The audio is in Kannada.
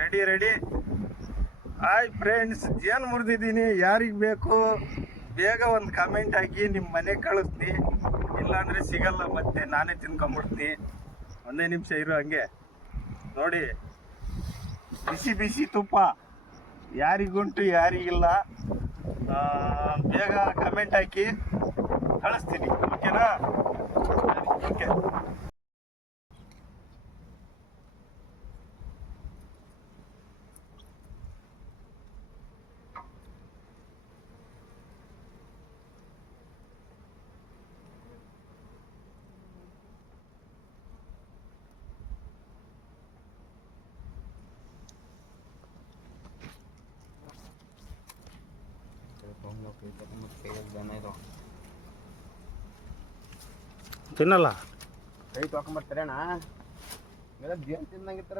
Ready ready. ಹಾಯ್ ಫ್ರೆಂಡ್ಸ್, ಜೇನು ಮುರಿದಿದ್ದೀನಿ. ಯಾರಿಗೆ ಬೇಕು ಬೇಗ ಒಂದು ಕಮೆಂಟ್ ಹಾಕಿ, ನಿಮ್ಮ ಮನೆಗೆ ಕಳಿಸ್ತೀನಿ. ಇಲ್ಲಾಂದರೆ ಸಿಗಲ್ಲ, ಮತ್ತೆ ನಾನೇ ತಿನ್ಕೊಂಬಿಡ್ತೀನಿ. ಒಂದೇ ನಿಮಿಷ ಇರು ಹಂಗೆ. ನೋಡಿ, ಬಿಸಿ ಬಿಸಿ ತುಪ್ಪ ಯಾರಿಗುಂಟು ಯಾರಿಗಿಲ್ಲ, ಬೇಗ ಕಮೆಂಟ್ ಹಾಕಿ ಕಳಿಸ್ತೀನಿ. ಓಕೆನಾ? ಓಕೆ. ತಿನ್ನಲ್ಲ ಕೈ ತೊಗೊಂಬರ್ತಾರೇಣ ಜೇನು ತಿಂದಂಗಿರ್ತಾರ